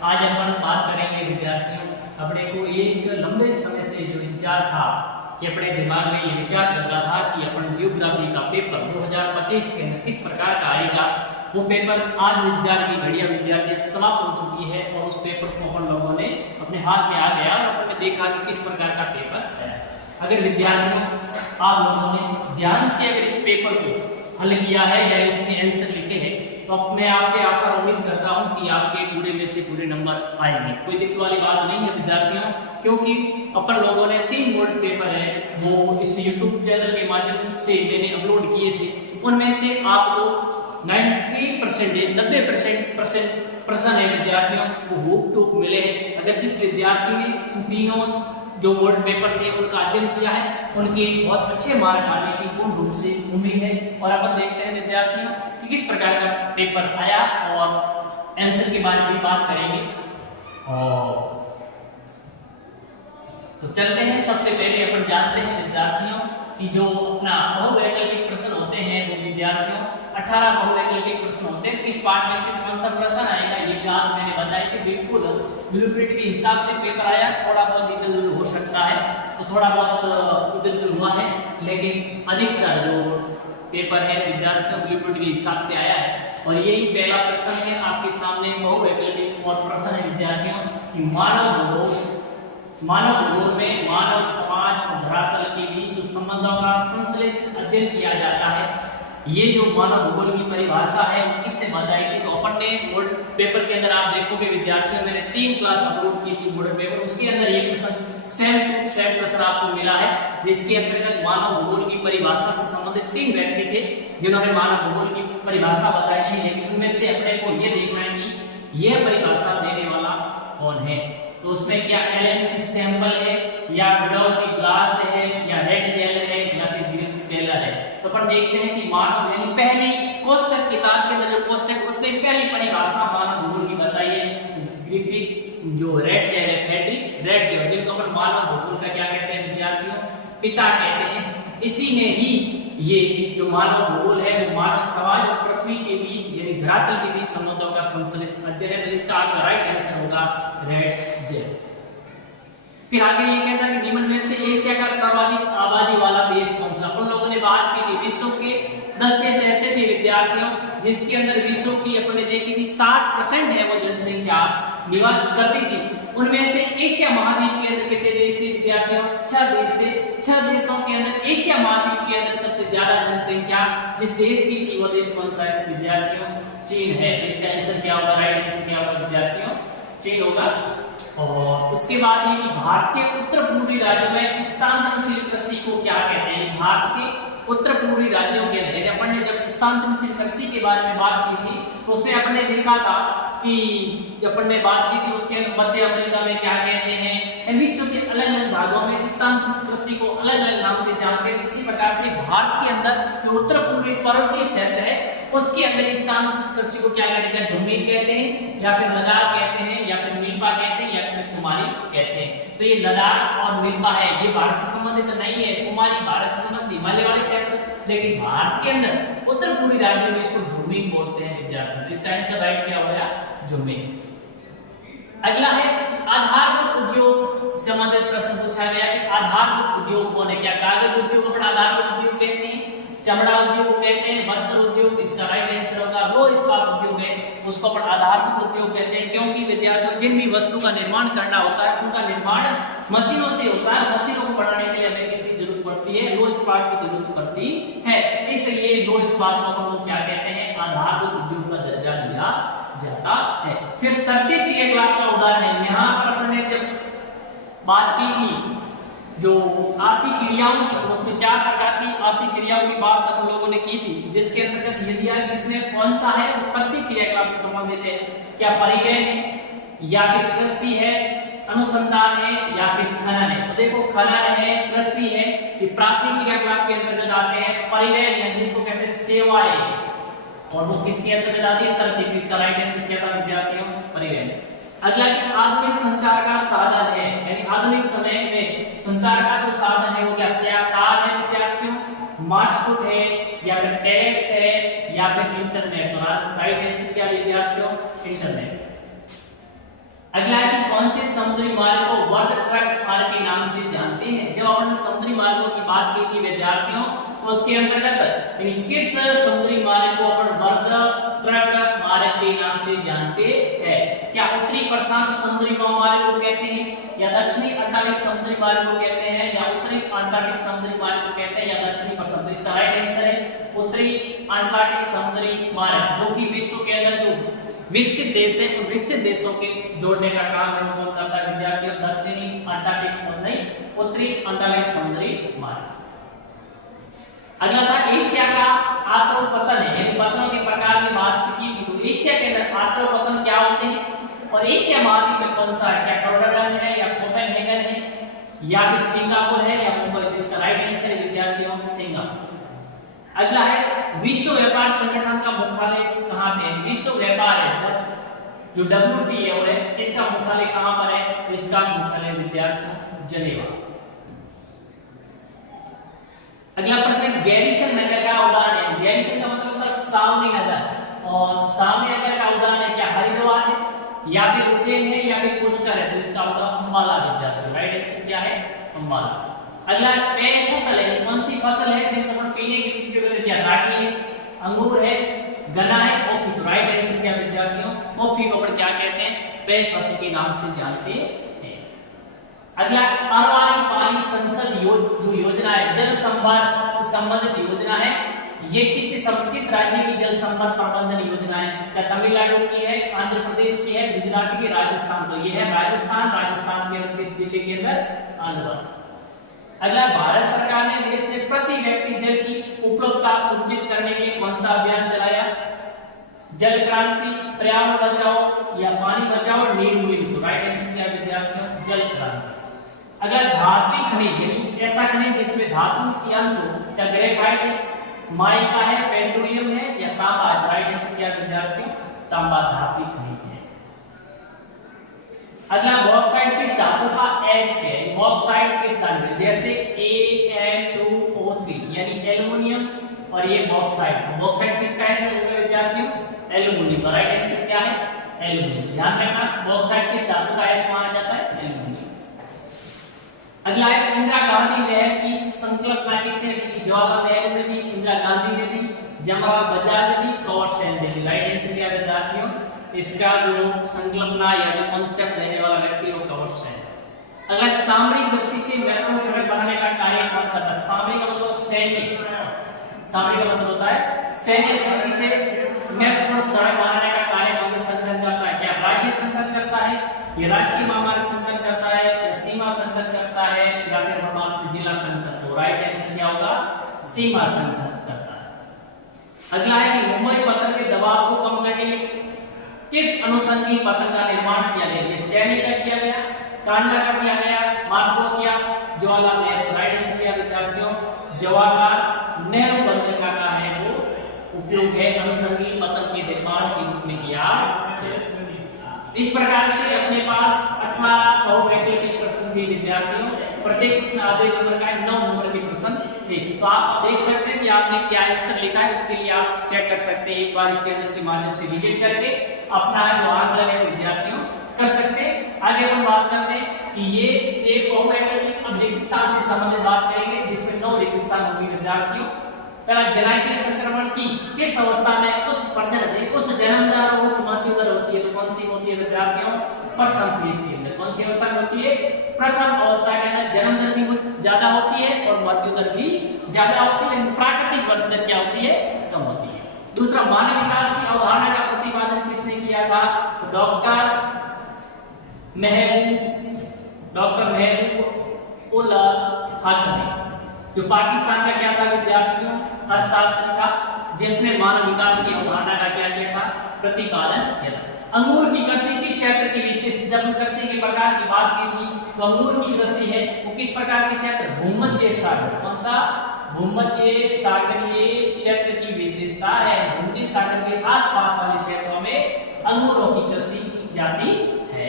आज अपन बात करेंगे विद्यार्थियों, अपने को एक लंबे समय से जो विचार था कि अपने दिमाग में ये विचार चल रहा था कि अपन जियोग्राफी का पेपर 2025 के अंदर किस प्रकार का आएगा। वो पेपर आज विज्ञान की घड़िया विद्यार्थी समाप्त हो चुकी है और उस पेपर को अपन लोगों ने अपने हाथ में आ गया और अपन ने देखा कि किस प्रकार का पेपर है। अगर विद्यार्थियों आप लोगों ने ध्यान से अगर इस पेपर को हल किया है या इसके आंसर लिखे हैं तो मैं आपसे आशा उम्मीद करता हूं कि आपके पूरे में से पूरे नंबर आएंगे। कोई दिक्कत वाली बात नहीं है विद्यार्थियों, क्योंकि अपन लोगों ने 3 बोर्ड पेपर है वो इस YouTube चैनल के माध्यम से मैंने अपलोड किए थे। उनमें से आपको 90% प्रश्न है विद्यार्थियों को हुक टूक मिले हैं। अगर जिस विद्यार्थी ने इन तीनों जो बोर्ड पेपर थे उनका अध्ययन किया है उनके बहुत अच्छे मार्क आने की पूर्ण रूप से उम्मीद है। और अपन देखते हैं विद्यार्थियों कि किस प्रकार का पेपर आया और आंसर के बारे में बात करेंगे। और तो चलते हैं, सबसे पहले अपन जानते हैं विद्यार्थियों कि जो अपना बहुवैकल्पिक प्रश्न होते हैं वो विद्यार्थियों 18 बहुवैकल्पिक प्रश्न होते हैं। किस पार्ट में से कौन सा प्रश्न आएगा ये बात मैंने बताई थी। बिल्कुल ब्लूप्रिंट के हिसाब से पेपर आया, थोड़ा बहुत इधर उधर हो सकता है तो थोड़ा बहुत इधर उधर हुआ है, लेकिन अधिकतर जो पेपर है विद्यार्थियों ब्लूप्रिंट के हिसाब से आया है। और यही पहला प्रश्न है आपके सामने बहुवैकल्पिक और प्रश्न है विद्यार्थियों कि मानव भूगोल में मानव समाज और धरातल के बीच जो संबंधों का संश्लेषण अध्ययन किया जाता है, ये जो मानव भूगोल की परिभाषा है वो किसने बताई थी। तो अपन ने बोर्ड पेपर के अंदर आप देखोगे विद्यार्थियों मैंने 3 क्लास अपलोड की थी बोर्ड पेपर, उसके अंदर ये प्रश्न सेम टू सेम प्रश्न आपको मिला है जिसके अंतर्गत मानव भूगोल की परिभाषा से संबंधित 3 व्यक्ति थे जिन्होंने मानव भूगोल की परिभाषा बताई थी। लेकिन उनमें से अपने को ये देखना है कि यह परिभाषा देने वाला कौन है। तो उसमें क्या एलेक्सिस सैंपल है या विडोल्फ ग्लास है या रेड जेल है या फिर ग्रीन टेलर है। तो अपन देखते हैं कि मानव यानी पहली कोष्टक किताब के अंदर जो कोष्टक उसमें पहली परिभाषा मानव भूगोल की बताई है ग्रिफिथ जो रेड जेल है फ्रेडरिक रेड जेल, जिनको अपन मानव भूगोल का क्या कहते हैं विद्यार्थियों पिता कहते हैं। इसी ने ही ये जो मानव भूगोल है वो मानव समाज और पृथ्वी के बीच यानी धरातल के बीच संबंधों का संश्लेषण अध्ययन है। तो इसका आपका राइट आंसर होगा रेड जेल। फिर आगे ये कहता है कि निम्न में से एशिया का सर्वाधिक आबादी वाला देश कौन सा। उन लोगों ने बात की थी विश्व के 10 देश ऐसे थे विद्यार्थियों जिसके अंदर विश्व की अपने देखी थी 60% है वो जनसंख्या निवास करती थी। उनमें से एशिया महाद्वीप के अंदर कितने देश थे विद्यार्थियों 6 देश थे। 6 देशों के अंदर एशिया महाद्वीप के अंदर सबसे ज्यादा जनसंख्या जिस देश की थी वो देश कौन सा है विद्यार्थियों चीन है। इसका आंसर क्या होगा, राइट आंसर क्या होगा विद्यार्थियों चीन होगा। और उसके बाद ये कि भारत के उत्तर पूर्वी राज्यों में स्थानांतरणशील कृषि को क्या कहते हैं। भारत के उत्तर पूर्वी राज्यों के अंदर अपन ने जब स्थानांतरणशील कृषि के बारे में बात की थी तो उसमें अपन ने देखा था कि जब अपन ने बात की थी उसके अंदर मध्य अमेरिका में क्या कहते हैं, विश्व के अलग अलग भागों में स्थानांतरित कृषि को अलग अलग नाम से जानते हैं। इसी प्रकार से भारत के अंदर जो उत्तर पूर्वी पर्वतीय क्षेत्र है उसके अंदर स्थानांतरित कृषि को क्या कहते हैं झुम्मी कहते हैं या फिर लद्दाख कहते हैं या फिर मिल्पा कहते हैं या फिर कुमारी कहते हैं। तो ये लद्दाख और मिल्पा है ये भारत से संबंधित नहीं है, कुमारी भारत से संबंधित हिमालय वाले क्षेत्र, लेकिन भारत के अंदर उत्तर पूर्वी राज्यों में इसको झुम्मी बोलते हैं विद्यार्थियों। इसका आंसर राइट क्या होगा झुम्मी। अगला है आधारभूत उद्योग संबंधित प्रश्न पूछा गया कि आधारभूत उद्योग कौन है। क्या कागज उद्योग को आधारभूत उद्योग कहते हैं, चमड़ा उद्योग को कहते हैं, वस्त्र उद्योग इसका राइट आंसर होगा। लो इस्पात उद्योग है उसको अपन आधारभूत उद्योग कहते हैं, क्योंकि विद्यार्थियों जिन भी वस्तु का निर्माण करना होता है उनका निर्माण मशीनों से होता है। मशीनों को बनाने के लिए हमें किसी जरूरत पड़ती है, लो इस्पात की जरूरत पड़ती है, इसलिए लो इस्पात को हम लोग क्या कहते हैं आधारभूत उद्योग का दर्जा दिया जाता है। फिर तर्तीब क्रियाकलाप का उदाहरण है। यहाँ पर हमने जब बात की थी जो आर्थिक क्रियाओं की तो उसमें 4 प्रकार की आर्थिक क्रियाओं की बात हम लोगों ने की थी, जिसके अंतर्गत ये दिया कि इसमें कौन सा है वो तर्तीब क्रियाकलाप से संबंधित है। क्या परिवहन है या फिर कृषि है, अनुसंधान है या फिर खनन है। तो देखो खनन है, कृषि है, ये प्राथमिक क्रियाकलाप के अंतर्गत आते हैं। परिवहन यानी जिसको कहते हैं सेवाएं और वो किसके अंतर्गत आती है तर्तीब। इसका राइट आंसर क्या था विद्यार्थियों परिवहन। अगला कि आधुनिक संचार का साधन है यानी आधुनिक समय में संचार का जो साधन है वो क्या तार है विद्यार्थियों, मास्टुट है या फिर टेक्स है या फिर इंटरनेट। तो राइट आंसर क्या विद्यार्थियों इंटरनेट। मार्ग को वर्ध ट्रक मार्ग के नाम से जानते हैं। जब अपन समुद्री मार्गों की बात की थी विद्यार्थियों, तो उसके अंतर्गत किस समुद्री मार्ग को अपन वर्ध ट्रक मार्ग के नाम से जानते हैं? क्या उत्तरी प्रशांत समुद्री महामार्ग को कहते हैं, या दक्षिणी अंटार्कटिक समुद्री मार्ग को कहते हैं, या उत्तरी अंटार्कटिक समुद्री मार्ग को कहते हैं, या दक्षिणी प्रशांत? तो इसका राइट आंसर है उत्तरी अंटार्कटिक समुद्री मार्ग, जो कि विश्व के अंदर जो विकसित देश है, उन विकसित देशों के जोड़ने का काम है कौन करता है विद्यार्थियों? दक्षिणी अंटार्कटिक समुद्री, उत्तरी अंटार्कटिक समुद्री मार्ग। अगला था एशिया का आर्द्रपतन है, यानी पतनों के प्रकार की बात की थी। तो एशिया के अंदर आर्द्रपतन क्या होते हैं, और एशिया महाद्वीप में कौन सा है? क्या टोरंटो है, या कोपेनहेगन है, या फिर सिंगापुर है, या मुंबई? तो इसका राइट आंसर है विद्यार्थियों सिंगापुर। अगला है विश्व व्यापार संगठन का मुख्यालय कहां पे है? विश्व व्यापार है जो WTO है, इसका मुख्यालय कहां पर है? तो इसका मुख्यालय विद्यार्थियों जनेवा। अगला प्रश्न है गैरिसन नगर का उदाहरण है। गैरिसन का मतलब होता है सावनी नगर, और सावनी नगर का उदाहरण है क्या? हरिद्वार है, या फिर उज्जैन है, या फिर पुष्कर है? तो इसका उदाहरण अंबाला विद्यार्थी। राइट आंसर क्या है? अंबाला। अगला पेय फसल है, कौन सी फसल है जिनको अपन पीने की चीज कहते हैं? क्या रागी है, अंगूर है, गन्ना है, कॉफी? तो राइट आंसर क्या विद्यार्थियों? कॉफी को अपन क्या कहते हैं? पेय फसल के नाम से जानते हैं। अगला अरवानी पानी संसद जो योजना है, जल संवर्धन से संबंधित योजना है, ये किस राज्य की जल संपदा प्रबंधन योजना है? क्या तमिलनाडु की है, आंध्र प्रदेश की है, गुजरात की, राजस्थान? तो ये है राजस्थान। राजस्थान के किस जिले के अंदर? अलवर। अगला भारत सरकार ने देश में प्रति व्यक्ति जल की उपलब्धता सुनिश्चित करने के लिए कौन सा अभियान चलाया? जल क्रांति, पर्यावरण बचाओ, या पानी बचाओ, नीरू नीरू? तो राइट आंसर क्या विद्यार्थियों? जल क्रांति। अगला धात्विक खनिज, यानी ऐसा खनिज जिसमें धातु की अंश हो, क्या ग्रेफाइट है, माइका है, पेट्रोलियम है, या तांबा? राइट आंसर क्या विद्यार्थियों? तांबा धात्विक खनिज है। अगला बॉक्साइट किस धातु का एस है? बॉक्साइट किस धातु है? जैसे Al2O3 यानी एल्युमिनियम, और ये बॉक्साइट। बॉक्साइट किसका एस हो गया विद्यार्थियों? एल्युमिनियम। राइट आंसर क्या है? एल्युमिनियम। ध्यान रखना बॉक्साइट किस धातु का एस माना जाता है? एल्युमिनियम। अगला है इंदिरा गांधी नहर की संकल्पना किसने दी थी? जवाहरलाल नेहरू ने दी, इंदिरा गांधी ने दी, जवाहरलाल बजाज ने दी, कंवर सेन ने दी? राइट आंसर क्या विद्यार्थियों? इसका जो संकल्पना या जो कांसेप्ट देने वाला व्यक्ति वो कंवर सेन। अगला सामरिक दृष्टि से महत्वपूर्ण सड़क बनाने का कार्य कौन करता है? सामरिक का मतलब सैनिक, सामरिक का मतलब होता है सैन्य दृष्टि से महत्वपूर्ण सड़क बनाने का कार्य कौन सा संगठन करता है? क्या राज्य संगठन करता है, ये राष्ट्रीय महामार्ग संगठन करता है, या सीमा संगठन करता है, या फिर जिला संगठन? तो राइट आंसर क्या होगा? सीमा संगठन करता है। अगला है कि मुंबई पतन के दबाव को कम करने के लिए किस अनुसंधानी पतन का निर्माण किया गया? चेन्नई का किया गया, कांडा का किया गया, मार्को किया, जवाहरलाल नेहरू? राइट आंसर क्या विद्यार्थियों? जवाहरलाल नेहरू बंदरगाह का है वो उपयोग है अनुसंधानी पतन के निर्माण के रूप में किया। इस प्रकार से अपने पास 18 बहुवैकल्पिक प्रश्न थे विद्यार्थियों। प्रत्येक प्रश्न आधे नंबर का है, 9 नंबर के प्रश्न थे। तो आप देख सकते हैं कि आपने क्या आंसर लिखा है, उसके लिए आप चेक कर सकते हैं, एक बार चैनल के माध्यम से विजिट करके अपना जो आंकलन है विद्यार्थियों कर सकते हैं। आगे हम बात करते हैं कि ये एक बहुवैकल्पिक अब रेगिस्तान से संबंधित बात करेंगे, जिसमें 9 रेगिस्तान होंगे विद्यार्थियों। पहला जनायकी संक्रमण की किस अवस्था में उस प्रजनन है, उस जन्म दर वो चुमाती दर होती है? तो कौन सी होती है विद्यार्थियों? प्रथम फेज के अंदर। कौन सी अवस्था में होती है? प्रथम अवस्था के अंदर जन्म दर भी ज्यादा होती है और मृत्यु दर भी ज्यादा होती है, लेकिन प्राकृतिक मृत्यु दर क्या होती है? कम होती है। दूसरा, मानव विकास की अवधारणा का प्रतिपादन किसने किया था? तो डॉक्टर महबूब उल हक ने, जो पाकिस्तान का क्या था विद्यार्थियों? अर्थशास्त्र था, जिसने मानव विकास की अवधारणा का क्या किया था? प्रतिपादन किया था। अंगूर की कृषि किस क्षेत्र की विशेष? जब कृषि के प्रकार की बात की थी तो अंगूर की कृषि है वो किस प्रकार के क्षेत्र? भूमध्य सागर। कौन सा? भूमध्य सागरीय क्षेत्र की विशेषता है। भूमध्य सागर के आसपास वाले क्षेत्रों में अंगूरों की कृषि की जाती है।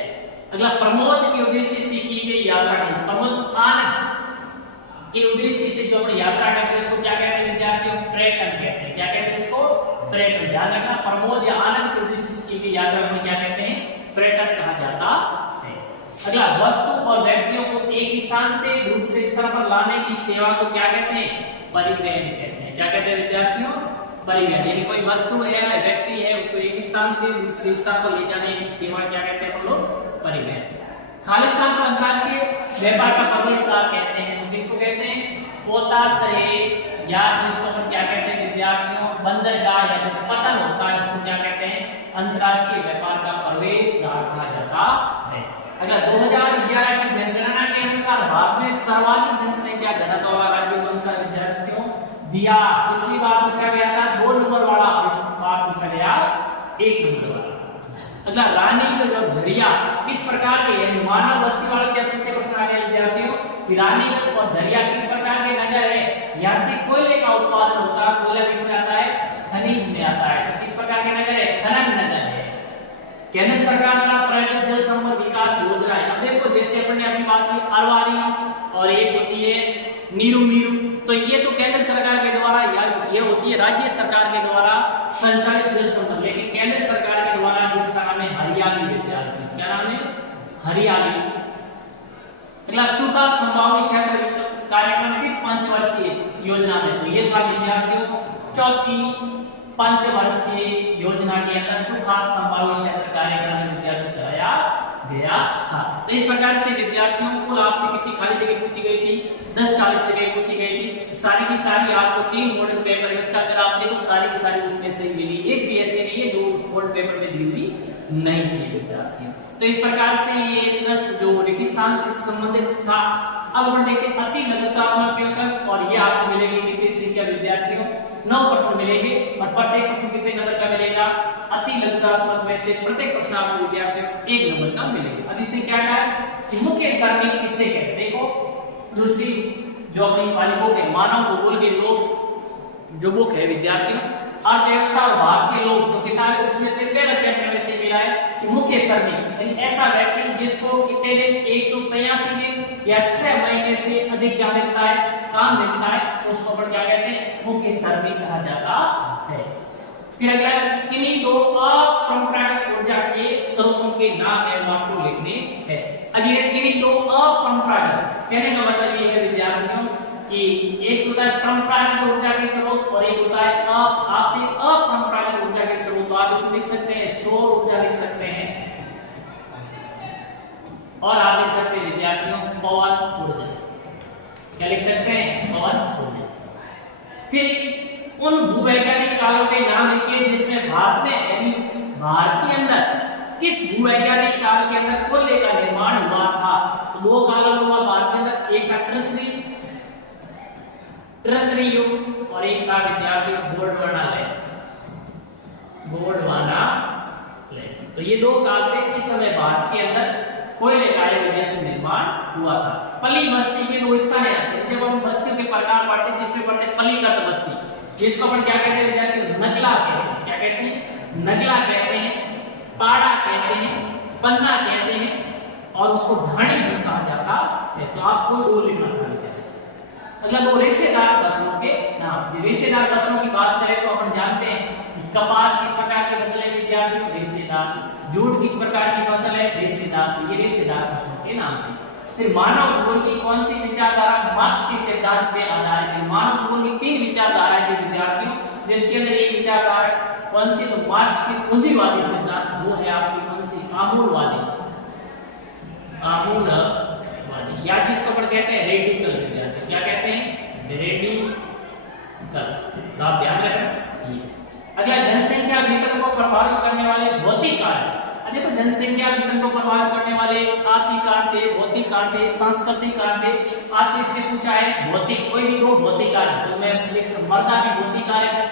अगला, प्रमोद के उद्देश्य से की गई यात्रा। प्रमोद आनंद के उद्देश्य से जो अपनी यात्रा करते हैं उसको क्या कहते हैं विद्यार्थियों? पर्यटन कहते हैं। क्या कहते हैं इसको? पर्यटन। ध्यान रखना, प्रमोद या आनंद के उद्देश्य से की गई यात्रा को क्या कहते हैं? पर्यटन कहा जाता है। अगला, वस्तु और व्यक्तियों को एक स्थान से दूसरे स्थान पर लाने की सेवा को क्या कहते हैं? परिवहन कहते हैं। क्या कहते हैं विद्यार्थियों? परिवहन। यानी कोई वस्तु है या व्यक्ति है, उसको एक स्थान से दूसरे स्थान पर ले जाने की सेवा क्या कहते हैं हम लोग? परिवहन। खालिस्तान को अंतरराष्ट्रीय व्यापार का प्रवेश द्वार कहते हैं। तो किसको कहते हैं? पोताश्रय, या जिसको अपन क्या कहते हैं विद्यार्थियों? बंदरगाह, या जो पतन होता है उसको क्या कहते हैं? अंतरराष्ट्रीय व्यापार का प्रवेश द्वार कहा जाता है। अगर 2011 की जनगणना के अनुसार भारत में सर्वाधिक जनसंख्या घनत्व वाला राज्य कौन सा विद्यार्थियों? बिहार। पिछली बार पूछा गया था 2 नंबर वाला, इस बार पूछा गया 1 नंबर वाला। अगला, रानीगंज और झरिया किस प्रकार के मानव बस्ती वाले चैप्टर से प्रश्न आ गया विद्यार्थियों कि रानीगंज और झरिया किस प्रकार के नगर है? यहाँ से कोयले का उत्पादन होता है। कोयला किसमें आता है? खनिज में आता है। तो किस प्रकार के नगर है? खनन नगर है। केंद्र सरकार द्वारा प्रायोजित जल संपदा विकास योजना है। अब देखो, जैसे अपन ने अपनी बात की अरवारी और एक होती है नीरू नीरू, तो ये तो केंद्र सरकार के द्वारा या ये होती है राज्य सरकार के द्वारा संचालित जल संपदा, लेकिन केंद्र सरकार के द्वारा जिसका नाम है हरियाली विद्यार्थी। क्या नाम है? हरियाली। अगला, सूखा संभावित क्षेत्र कार्यक्रम किस पंचवर्षीय योजना में? तो ये था विद्यार्थियों चौथी पंचवर्षीय योजना के अंदर सूखा संभावित क्षेत्र कार्यक्रम में विद्यार्थियों चलाया गया था। तो इस प्रकार से विद्यार्थियों कुल आपसे कितनी खाली जगह पूछी गई थी? 10 खाली जगह पूछी गई थी। सारी की सारी आपको 3 मॉडल पेपर है, उसका अगर आप देखो सारी की सारी उसमें से मिली। एक भी ऐसे नहीं है जो उस मॉडल पेपर में दी हुई नहीं थी विद्यार्थियों। तो इस प्रकार से ये 10 जो रेगिस्तान से संबंधित था। अब अपन देखते हैं अति लघुतात्मक क्वेश्चन, और ये आपको मिलेंगे कितने संख्या विद्यार्थियों? 9% मिलेंगे। और प्रत्येक प्रश्न कितने नंबर का मिलेगा? अति लघुतात्मक में से प्रत्येक प्रश्न आपको विद्यार्थियों 1 नंबर का मिलेगा। अब इसने क्या कहा कि मुख्य श्रमिक किसे कहते हैं? देखो, दूसरी जो अपनी वाली बुक है मानव भूगोल के लोग जो बुक है विद्यार्थियों, अर्थव्यवस्था और भारत के लोग जो किताब है उसमें से पहला चैप्टर में से मिला है कि मुख्य श्रमिक यानी ऐसा व्यक्ति जिसको कितने दिन? 183 दिन या 6 महीने से अधिक क्या मिलता है? काम मिलता है, तो उसको अपन क्या कहते हैं? मुख्य श्रमिक कहा जाता है। फिर अगला, किन्हीं 2 अपरंपरागत ऊर्जा के स्रोतों के नाम है आपको लिखने हैं। अभी किन्हीं 2 अपरंपरागत कहने का मतलब ये है विद्यार्थियों कि एक होता है परंपरागत ऊर्जा के स्रोत और एक होता है आपसे अपरंपरागत ऊर्जा के स्रोत। आप इसमें लिख सकते हैं सौर ऊर्जा लिख सकते हैं, और आप लिख सकते हैं विद्यार्थियों पवन ऊर्जा। क्या लिख सकते हैं? पवन ऊर्जा। फिर उन भूवैज्ञानिक कालों के नाम लिखिए जिसमें भारत में यानी भारत के अंदर किस भूवैज्ञानिक काल के अंदर कोयले का निर्माण हुआ था? तो 2 कालों में हुआ भारत के अंदर, एक था ट्रसरी युग और एक था विद्यार्थियों गोंडवाना लय। तो ये 2 काल थे किस समय भारत के अंदर कोयले का विद्यार्थी निर्माण हुआ था। पली बस्ती के 2 स्थान है। जब हम बस्तियों के प्रकार पढ़ते हैं जिसमें पढ़ते पलीकृत बस्ती, जिसको अपन क्या कहते हैं विद्यार्थियों? नगला कहते हैं। क्या कहते हैं? नगला कहते हैं, पाड़ा कहते हैं, पन्ना कहते हैं, और उसको ढाणी भी कहा जाता है। तो आपको 2 लिखना है। अगला, 2 रेशेदार फसलों के नाम। रेशेदार फसलों की बात करें तो अपन जानते हैं कपास किस प्रकार की फसल है विद्यार्थियों? रेशेदार। जूट किस प्रकार की फसल है? रेशेदार। तो ये रेशेदार फसलों के नाम थे। फिर मानव भूगोल की कौन सी विचारधारा मार्क्स के सिद्धांत पे आधारित है? मानव भूगोल की 3 विचारधाराएं थी विद्यार्थियों, जिसके अंदर एक विचारधारा कौन सी? तो मार्क्स की पूंजीवादी सिद्धांत, वो है आपकी कौन सी? आमूलवादी, या जिसको अपन कहते हैं रेडिकल विद्यार्थी। क्या कहते हैं? रेडिकल। तो आप ध्यान रखना। अगला, जनसंख्या वितरण को प्रभावित करने वाले भौतिक कारक। देखो, जनसंख्या वितरण को प्रभावित करने वाले आर्थिक कारक थे, भौतिक कारक थे, सांस्कृतिक कारक थे। आपसे इसने पूछा है भौतिक, कोई भी 2 भौतिक कारक, तो मैं लिख सकता मर्दा भी भौतिक कारक है,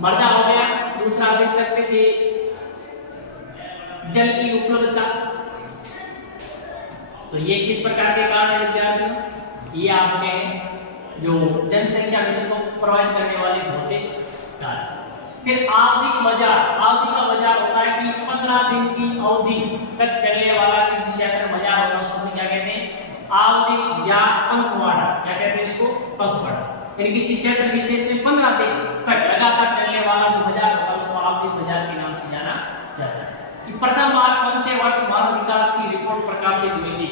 मर्दा हो गया। दूसरा आप लिख सकते थे जल की उपलब्धता। तो ये किस प्रकार के कारण है विद्यार्थियों? ये आपके जो जनसंख्या वितरण को प्रभावित करने वाले भौतिक कारक। फिर आवधिक बाजार। आवधि का बाजार होता है कि 15 दिन की अवधि तक चलने वाला किसी क्षेत्र में बाजार होता है, उसको क्या कहते हैं? आवधिक या पंखवाड़ा। क्या कहते हैं इसको? पंखवाड़ा। यानी किसी क्षेत्र विशेष में 15 दिन तक लगातार चलने वाला जो बाजार होता है उसको आवधिक बाजार के नाम से जाना जाता है। प्रथम बार कौन से वर्ष मानव विकास की रिपोर्ट रिपोर्ट प्रकाशित हुई थी।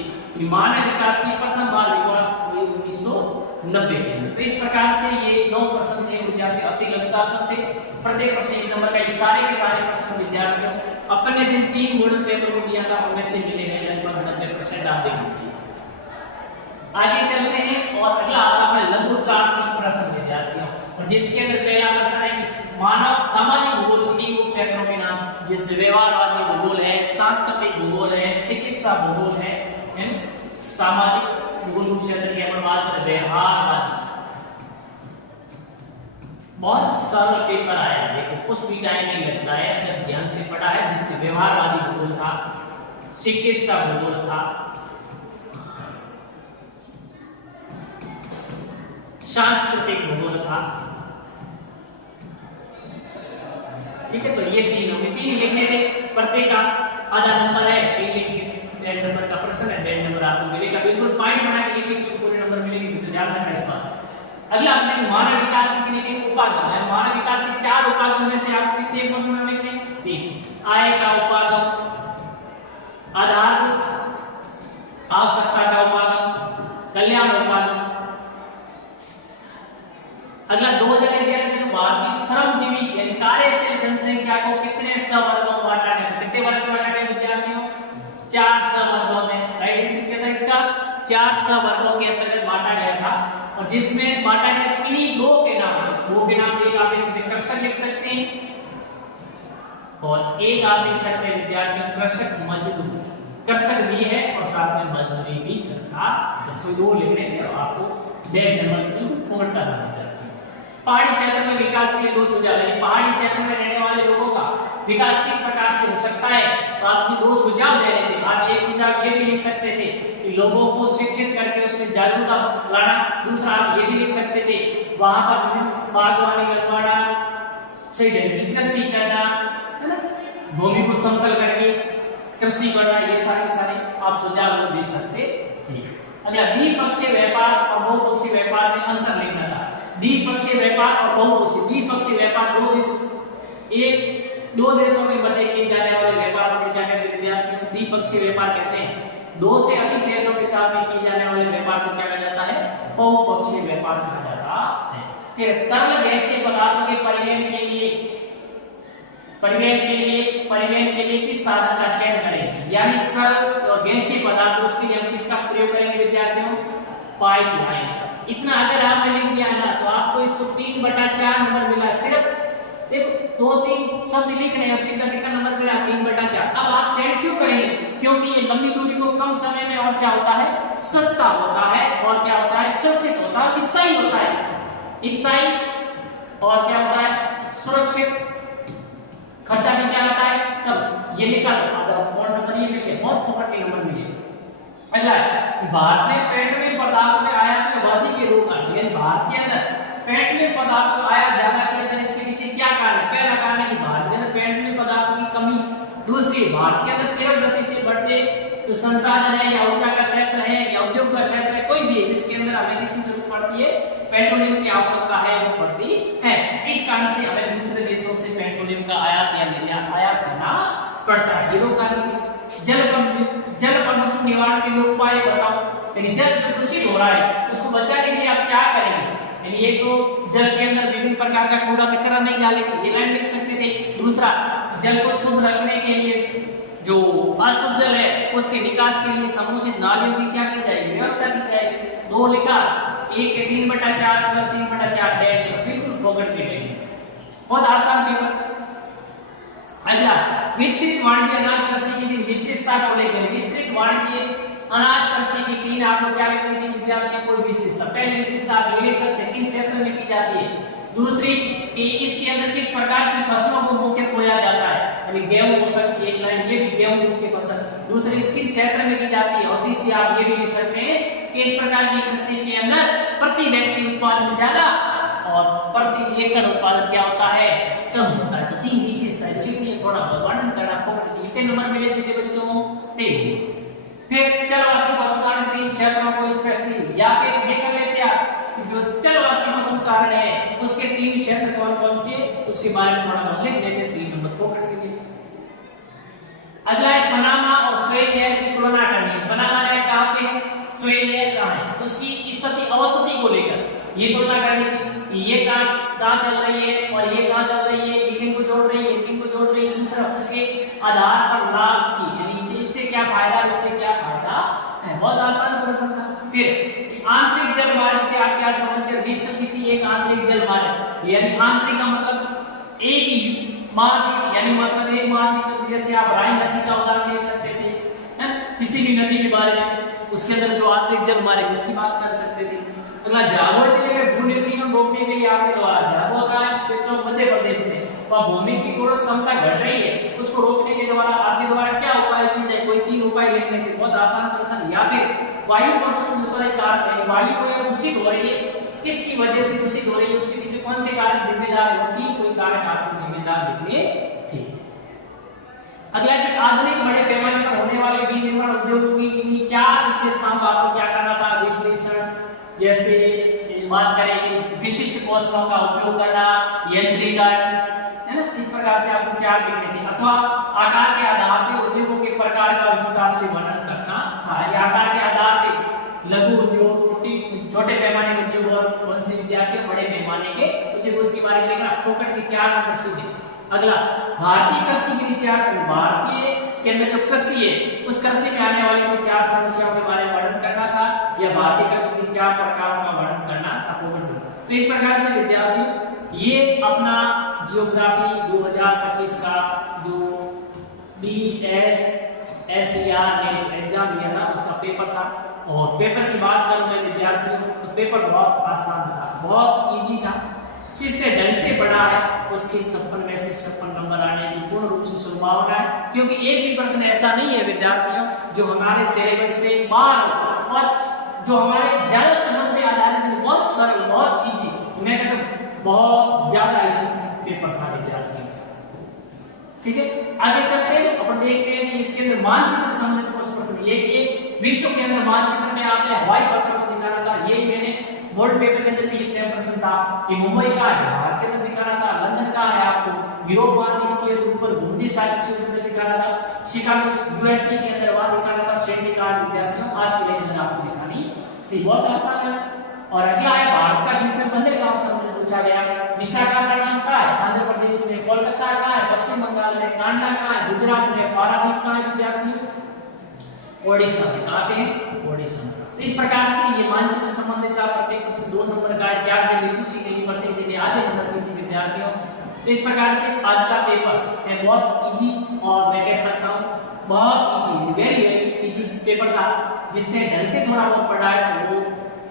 मानव विकास की प्रथम बाल विकास हुई 1990 के अंदर। तो इस प्रकार से ये 9 प्रश्न थे विद्यार्थी, अति लघुतात्मक थे। प्रत्येक प्रश्न 1 नंबर का। ये सारे के सारे प्रश्न विद्यार्थियों अपने दिन 3 मॉडल पेपर में दिया था, उनमें से मिले हैं लगभग 90% आप देख लीजिए। आगे चलते हैं और अगला आता है लघुतात्मक प्रश्न विद्यार्थियों, और जिसके अंदर पहला प्रश्न है कि मानव सामाजिक भूगोल के 3 उप क्षेत्रों के नाम, जैसे व्यवहारवादी भूगोल है, सांस्कृतिक भूगोल है, चिकित्सा भूगोल है। यानी सामाजिक भूगोल उप क्षेत्र के अपन बात करें व्यवहारवादी, बहुत सरल पेपर आया, देखो कुछ भी टाइम नहीं लगता है अगर ध्यान से पढ़ा है। जिसमें व्यवहारवादी भूगोल था, चिकित्सा भूगोल था, सांस्कृतिक भूगोल था। ठीक है, तो ये 3 होंगे, 3 लिखने थे, प्रत्येक का आधा नंबर है, 3 लिखिए। 1.5 नंबर का प्रश्न है, 1.5 नंबर आपको मिलेगा। बिल्कुल पॉइंट बना के लिखिए, उसको पूरे नंबर मिलेंगे, तो ध्यान रखना इस बात। अगला अपने मानव विकास की कितने उपागम है। मानव विकास के 4 उपागम में से आपको कितने नंबर लिखने? 3। आय का उपागम, आधारभूत आवश्यकता का उपागम, कल्याण उपागम। अगला 2011 भारत की श्रमजीवी यानी कार्यशील जनसंख्या को कितने सवर्गों में बांटा गया? कितने वर्ग में बांटा गया विद्यार्थियों? 4 सवर्गों में। राइट आंसर क्या था इसका? 4 सवर्गों के अंतर्गत बांटा गया था, और जिसमें बांटा गया किन्हीं 2 के नाम। 2 के नाम एक आप इसमें कृषक लिख सकते हैं, और एक आप लिख सकते हैं विद्यार्थियों कृषक मजदूर। कृषक भी है और साथ में मजदूरी भी करता। तो कोई 2 लिखने थे और आपको 1.5 नंबर फोड़ता था। पहाड़ी क्षेत्र में विकास के लिए 2 सुझाव है। पहाड़ी क्षेत्र में रहने वाले लोगों का विकास किस प्रकार से हो सकता है, तो आपकी 2 सुझाव दे रहे थे। आप एक सुझाव ये भी लिख सकते थे कि लोगों को शिक्षित करके उसमें जागरूकता लाना। दूसरा आप ये भी लिख सकते थे वहां पर बागवानी लगवाना, सही ढंग की कृषि करना, है ना, भूमि को समतल करके कृषि करना। ये सारे आप सुझाव दे सकते थे। अगला द्विपक्षीय व्यापार और बहुपक्षीय व्यापार में अंतर लिखना था। द्विपक्षीय व्यापार और बहुपक्षीय। द्विपक्षीय व्यापार 2 देशों के मध्य किए जाने वाले व्यापार को क्या कहते हैं विद्यार्थियों? द्विपक्षीय व्यापार कहते हैं। 2 से अधिक देशों के साथ में किए जाने वाले व्यापार को क्या कहा जाता है? बहुपक्षीय व्यापार कहा जाता है। फिर तरल गैसीय पदार्थों के परिवहन के लिए किस साधन का चयन करेंगे? यानी तरल और गैसीय पदार्थ, उसके लिए हम किसका प्रयोग करेंगे विद्यार्थियों? पाइपलाइन। इतना अगर आपने लिख दिया ना तो आपको इसको 3/4 नंबर मिला। सिर्फ देखो 2-3 शब्द लिखने हैं और सीधा कितना नंबर मिला? 3/4। अब आप चयन क्यों करेंगे? क्योंकि ये लंबी दूरी को कम समय में और क्या होता है? सस्ता होता है, और क्या होता है? सुरक्षित होता है, स्थायी होता है। स्थायी और क्या होता है? सुरक्षित। खर्चा भी क्या आता है? तब ये निकालो, आधा पॉइंट नंबर ये मिल गया, बहुत फोकट के नंबर मिले। अगला भारत में पेट्रोलियम पदार्थों के आयात में वृद्धि के 2 कारण। यानी भारत के अंदर पेट्रोलियम पदार्थों का आयात ज्यादा किया जाए, इसके पीछे क्या कारण है? पहला कारण है कि भारत के अंदर पेट्रोलियम पदार्थों की कमी। दूसरी, भारत के अंदर तीव्र गति से बढ़ते जो संसाधन है, या ऊर्जा का क्षेत्र है, या उद्योग का क्षेत्र है, कोई भी है जिसके अंदर हमें किसकी जरूरत पड़ती है? पेट्रोलियम की आवश्यकता है, वो पड़ती है। इस कारण से हमें दूसरे देशों से पेट्रोलियम का आयात या निर्यात करना पड़ता है। ये 2 कारण थे। जल प्रदूषण निवारण के 2 उपाय बताओ। यानी जल जो दूषित हो रहा है उसको बचाने के लिए आप क्या करेंगे? यानी एक तो जल के अंदर विभिन्न प्रकार का कूड़ा कचरा नहीं डालेंगे, ये लाइन लिख सकते थे। दूसरा, जल को शुद्ध रखने के लिए जो अशुद्ध जल है उसके निकास के लिए समुचित नालियों की क्या की जाएगी? व्यवस्था की जाएगी। 2 लिखा, 1 के 3/4 + 3/4 डेट, बिल्कुल फोकट के डेट। बहुत आसान पेपर। अगला, विस्तृत वाणिज्य अनाज कृषि की विशेषता को लेकर। विस्तृत वाणिज्य अनाज कृषि की 3 आपको क्या लिखनी थी विद्यार्थियों? कोई विशेषता। पहली विशेषता आप ये ले सकते हैं किन क्षेत्र में की जाती है। दूसरी कि इसके अंदर किस प्रकार की फसलों को मुख्य बोया जाता है, यानी गेहूं हो सकती है, एक लाइन ये भी गेहूं मुख्य फसल। दूसरी, इसकी क्षेत्र में की जाती है। और तीसरी आप ये भी लिख सकते हैं कि इस प्रकार की कृषि के अंदर प्रति व्यक्ति उत्पादन ज्यादा और प्रति एकड़ उत्पादन क्या होता है? कम होता है। तो 3 विशेषताएं जो लिखनी है, थोड़ा बहुत वर्णन करना। कितने नंबर मिले सीधे बच्चों? 3। फिर चलवासी पशुपालन के 3 क्षेत्रों को स्पेशली, या फिर ये कर लेते आप जो चलवासी पशुचारण है उसके 3 क्षेत्र कौन कौन से, उसके बारे में थोड़ा बहुत लिख लेते। 3 नंबर पकड़ के लिए। अगला है पनामा और स्वेज नहर की तुलना करना। सोइल लेयर कहाँ है, उसकी स्थिति अवस्थिति को लेकर ये तुलना करनी थी कि ये कहाँ चल रही है और ये कहाँ चल रही है, ये किन को जोड़ रही है, किन को जोड़ रही है। दूसरा उसके आधार पर लाभ की, यानी कि इससे क्या फायदा, इससे क्या फायदा है। बहुत आसान प्रश्न था। फिर आंतरिक जल मार्ग से आप क्या समझते हैं, विश्व किसी एक आंतरिक जल मार्ग, यानी आंतरिक का मतलब एक ही महाद्वीप, यानी मतलब एक महाद्वीप, जैसे आप राइन नदी का उदाहरण ले सकते थे, किसी भी नदी के बारे में, उसके अंदर जो आंतरिक जल मार्ग है उसकी बात कर सकते थे। अगला झाबुआ जिले में भूनिर्मीकरण रोकने के लिए आपके द्वारा, झाबुआ का पेट्रो मध्य प्रदेश में, वह भूमि की गुण क्षमता घट रही है, उसको रोकने के द्वारा आपके द्वारा क्या उपाय किए जाए, कोई 3 उपाय लिखने के। बहुत आसान प्रश्न। या फिर वायु प्रदूषण का एक कारण है, वायु दूषित हो रही है, किसकी वजह से दूषित हो रही है, उसके पीछे कौन से कारक जिम्मेदार है, 3 कोई कारक आपको जिम्मेदार लिखने थे। अगला कि आधुनिक बड़े पैमाने पर होने वाले विनिर्माण उद्योगों की किन्हीं 4 विशेषताओं का आपको क्या करना था, विश्लेषण। जैसे बात करें कि विशिष्ट कौशलों का उपयोग करना, यंत्रीकरण, है ना, इस प्रकार से आपको 4 लिखने थे। अथवा आकार के आधार पर उद्योगों के प्रकार का विस्तार से वर्णन करना था। या आकार के आधार पर लघु उद्योग, छोटे पैमाने के उद्योग और कौन से विद्यार्थी बड़े पैमाने के उद्योग, उसके बारे में लिखना। फोकट के 4 नंबर सीधे। अगला भारतीय कृषि के इतिहास में, भारतीय के अंदर जो कृषि है उस कृषि में आने वाली कोई 4 समस्याओं के बारे में वर्णन करना था, या भारतीय कृषि के 4 प्रकारों का वर्णन करना था। तो इस प्रकार से विद्यार्थी ये अपना जियोग्राफी 2025 का जो BSSER ने एग्जाम लिया था उसका पेपर था। और पेपर की बात करूं मैं विद्यार्थियों, तो पेपर बहुत आसान था, बहुत इजी था। जिसने ढंग से पढ़ा है उसकी 56 में से 56 नंबर आने की पूर्ण रूप से संभावना है, क्योंकि एक भी प्रश्न ऐसा नहीं है विद्यार्थियों जो हमारे सिलेबस से बाहर हो, और जो हमारे ज्यादा समझ में आधारित है, बहुत सरल, बहुत इजी, मैं कहता हूं बहुत ज्यादा इजी पेपर था विद्यार्थियों। ठीक है, आगे चलते हैं, अपन देखते हैं कि इसके अंदर मानचित्र संबंधित कुछ प्रश्न। ये विश्व के अंदर मानचित्र में आपने हवाई पत्रों को दिखाना था, यही मैंने बोर्ड पेपर के अंदर भी सेम प्रश्न था कि मुंबई का है, भारत के अंदर दिखाना था, लंदन का है आपको यूरोप महाद्वीप के ऊपर भूमध्य सागरीय क्षेत्र में दिखाना था, शिकागो यूएसए के अंदर वहां दिखाना था, सिडनी का विद्यार्थियों ऑस्ट्रेलिया के अंदर आपको दिखानी थी। बहुत आसान है। और अगला है भारत का, जिसमें बंदरगाह संबंधित पूछा गया। विशाखापट्टनम का है आंध्र प्रदेश में, कोलकाता का है पश्चिम बंगाल में, कांडला का है गुजरात में, पारादीप का है विद्यार्थियों ओडिशा में। कहां पे है, ओडिशा में। तो इस प्रकार से ये मानचित्र संबंधित का प्रत्येक प्रश्न 2 नंबर का है, 4 जगह पूछी गई, प्रत्येक जगह आधे नंबर की थी विद्यार्थियों। तो इस प्रकार से आज का पेपर है बहुत इजी, और मैं कह सकता हूँ बहुत easy, very very easy paper था। जिसने ढंग से थोड़ा बहुत पढ़ा है तो वो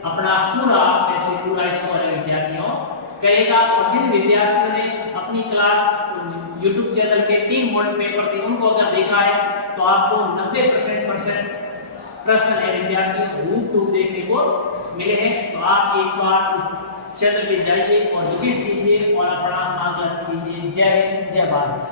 अपना पूरा ऐसे पूरा स्कोर है विद्यार्थियों करेगा। और जिन विद्यार्थियों ने अपनी क्लास YouTube चैनल पे 3 मॉडल पेपर थे उनको अगर देखा है तो आपको 90% प्रश्न है विद्यार्थियों रूप देखने को मिले हैं। तो आप एक बार चैनल पे जाइए और विजिट कीजिए और अपना आकलन कीजिए। जय हिंद, जय भारत।